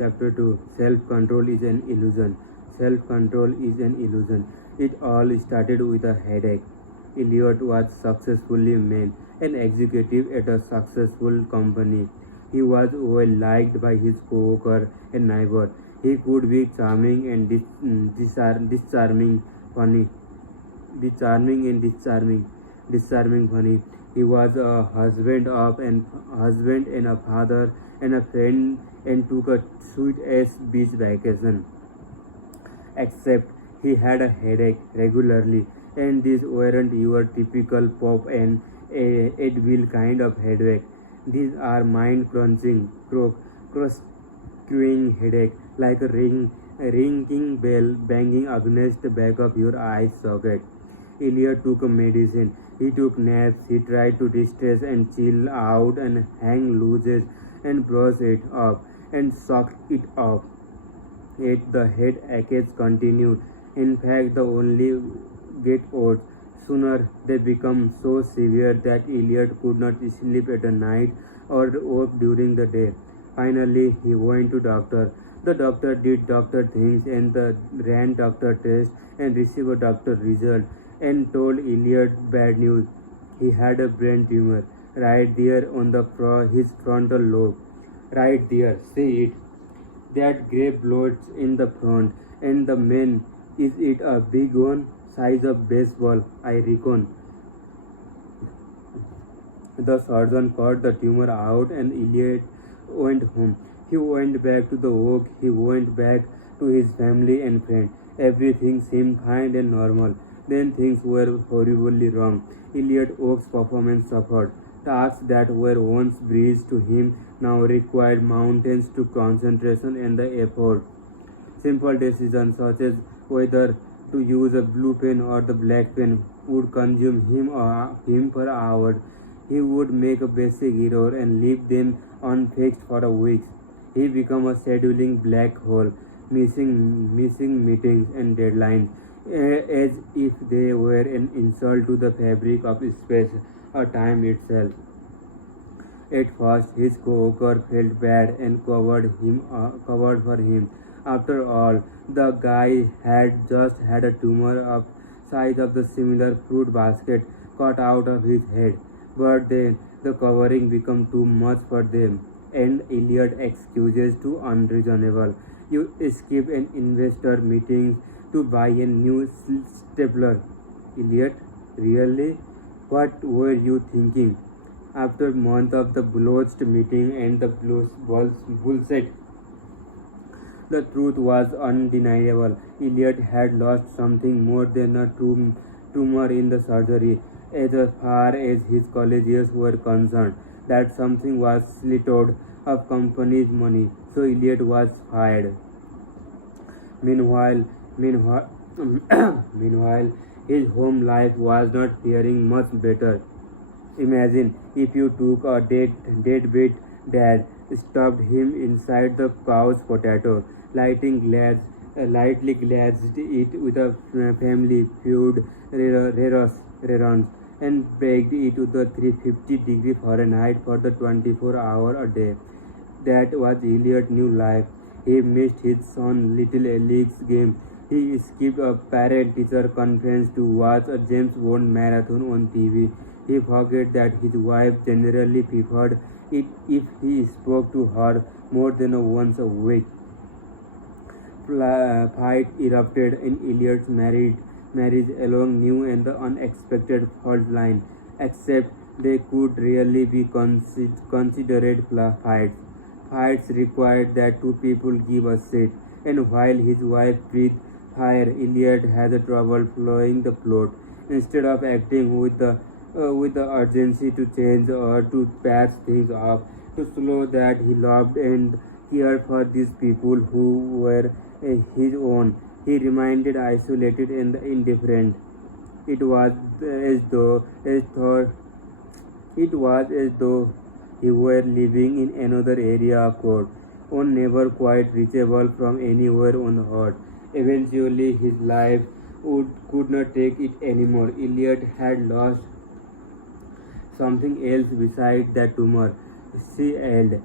Chapter 2. Self-control is an illusion. Self-control is an illusion. It all started with a headache. Elliot was successfully man, an executive at a successful company. He was well liked by his co-worker and neighbor. He could be charming and disarming funny. Disarming funny. He was a husband and a father and a friend and took a sweet ass beach vacation. Except he had a headache regularly, and these weren't your typical pop and Advil kind of headache. These are mind-crunching, cross-screwing headache, like a ringing bell banging against the back of your eye socket. Elliot took a medicine. He took naps. He tried to distress and chill out and hang loose and brush it off and suck it off. Yet the headaches continued. In fact, the only get worse. Sooner they become so severe that Elliot could not sleep at night or work during the day. Finally, he went to doctor. The doctor did doctor things and ran doctor tests and received a doctor result and told Elliot bad news. He had a brain tumor right there on his frontal lobe. Right there, see it? That grey blotch in the front. And the man, is it a big one? Size of baseball, I reckon. The surgeon cut the tumor out and Elliot went home. He went back to the work. He went back to his family and friends. Everything seemed fine and normal. Then things were horribly wrong. Elliot Oak's performance suffered. Tasks that were once breeze to him now required mountains to concentration and the effort. Simple decisions such as whether to use a blue pen or the black pen would consume him for hours. He would make a basic error and leave them unfixed for a week. He became a scheduling black hole, missing meetings and deadlines, as if they were an insult to the fabric of space or time itself. At first, his co-worker felt bad and covered for him. After all, the guy had just had a tumor of size of the similar fruit basket cut out of his head. But then the covering became too much for them, and Elliot excuses too unreasonable. You skip an investor meeting to buy a new stapler. Elliot, really? What were you thinking? After months of the botched meeting and the bullshit, the truth was undeniable. Elliot had lost something more than a tumor in the surgery. As far as his colleagues were concerned, that something was slitted of company's money, so Elliot was fired. Meanwhile, meanwhile, his home life was not faring much better. Imagine if you took a deadbeat dad, stuffed him inside the couch potato, lightly glazed it with a family feud reruns, and baked it to the 350-degree Fahrenheit for the 24-hour a day. That was Elliot's new life. He missed his son Little Alex's game. He skipped a parent-teacher conference to watch a James Bond marathon on TV. He forgot that his wife generally preferred it if he spoke to her more than once a week. Fight erupted in Elliot's marriage along new and the unexpected fault line, except they could really be considered fights. Fights required that two people give a shit, and while his wife breathed fire, Elliot had trouble following the plot. Instead of acting with the urgency to change or to patch things up, to show that he loved and cared for these people who were his own, he remained isolated and indifferent. It was as though he were living in another area of God, one never quite reachable from anywhere on earth. Eventually, his life could not take it anymore. Elliot had lost something else besides that tumor. She yelled.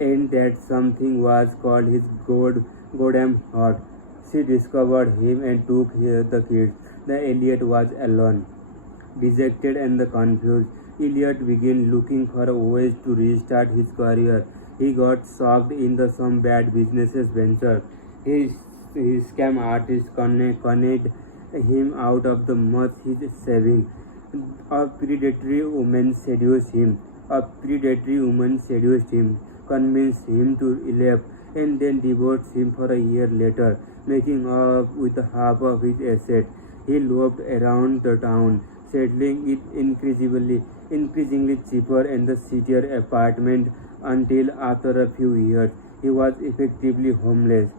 and that something was called his goddamn heart. She discovered him and took the kids. The Elliot was alone, dejected and confused. Elliot began looking for ways to restart his career. He got sucked into some bad businesses venture. His scam artist conned him out of the much he's saving. A predatory woman seduced him. Convinced him to elope, and then divorced him for a year later, making up with half of his estate. He loafed around the town, settling it increasingly cheaper and the shittier apartment until after a few years he was effectively homeless.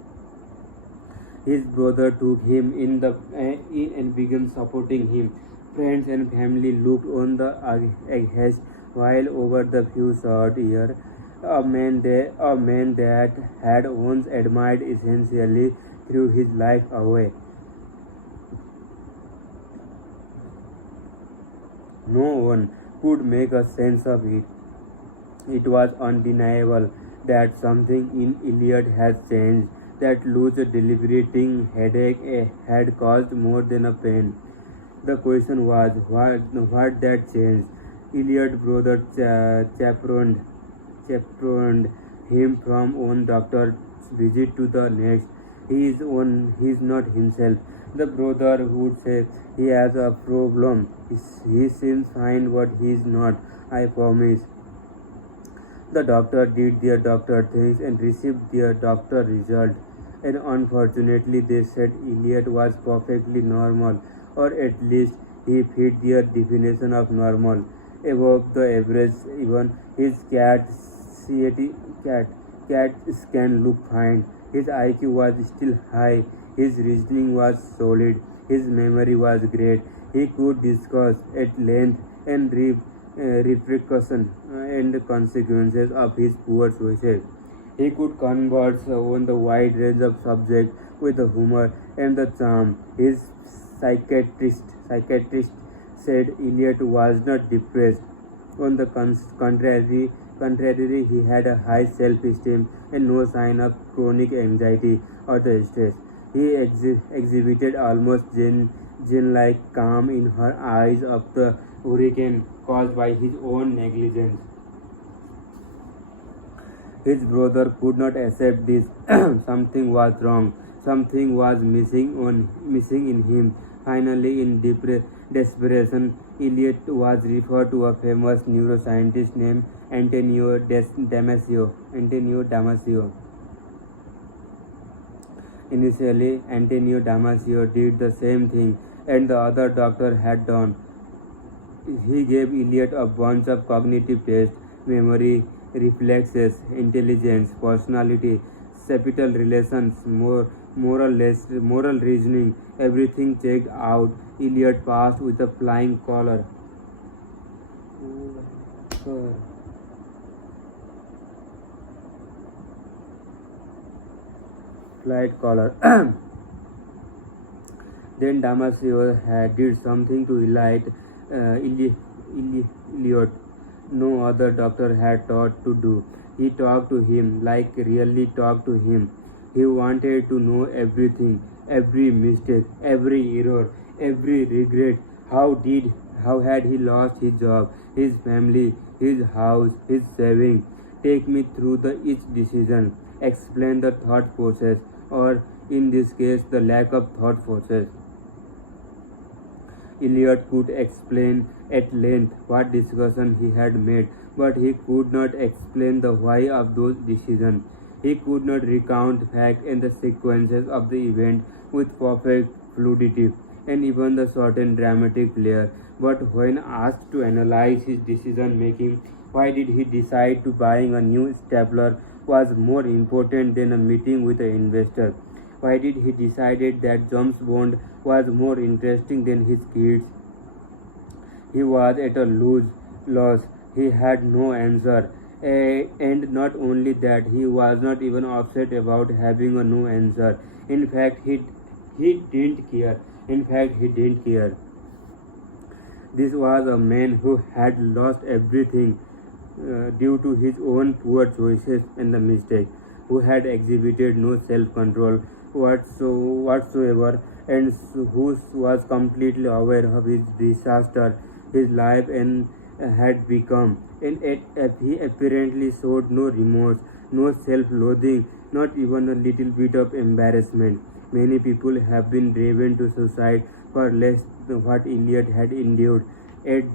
His brother took him in and began supporting him. Friends and family looked on the aghast while over the few short years, a man that had once admired essentially threw his life away. No one could make a sense of it. It was undeniable that something in Elliot had changed, that loose, deliberating headache had caused more than a pain. The question was what that changed. Elliot's brother chaperoned him from one doctor's visit to the next. He is not himself. The brother would say he has a problem. He seems fine, but he is not. I promise. The doctor did their doctor things and received their doctor result. And unfortunately, they said Elliot was perfectly normal, or at least he fit their definition of normal. Above the average, even his cat cat scan looked fine. His IQ was still high. His reasoning was solid. His memory was great. He could discuss at length and repercussions and consequences of his poor choices. He could converse on the wide range of subjects with the humor and the charm. His psychiatrist said Elliot was not depressed. On the contrary, he had a high self-esteem and no sign of chronic anxiety or the stress. He exhibited almost Jane-like calm in her eyes of the hurricane caused by his own negligence. His brother could not accept this. Something was wrong. Something was missing in him. Finally, in desperation, Elliot was referred to a famous neuroscientist named Antonio Damasio. Initially, Antonio Damasio did the same thing, and the other doctor had done. He gave Elliot a bunch of cognitive tests: memory, reflexes, intelligence, personality, capital relations, moral reasoning. Everything checked out. Elliot passed with a flying color. Flight collar. Then Damasio did something to Elliot no other doctor had taught to do. He talked to him, like really talked to him. He wanted to know everything, every mistake, every error, every regret. How had he lost his job, his family, his house, his savings? Take me through each decision. Explain the thought process, or in this case, the lack of thought process. Elliot could explain at length what discussion he had made, but he could not explain the why of those decisions. He could not recount facts and the sequences of the event with perfect fluidity and even the certain dramatic flair. But when asked to analyze his decision making, why did he decide to buying a new stapler was more important than a meeting with an investor? Why did he decided that James Bond was more interesting than his kids? He was at a loss. He had no answer. And not only that, he was not even upset about having a no answer. In fact, he didn't care. This was a man who had lost everything due to his own poor choices and the mistake, who had exhibited no self-control whatsoever, and who was completely aware of his disaster, his life, and had become. And yet he apparently showed no remorse, no self-loathing, not even a little bit of embarrassment. Many people have been driven to suicide for less than what Eliot had endured. Yet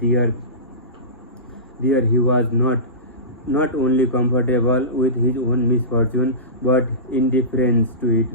there he was not only comfortable with his own misfortune but indifferent to it.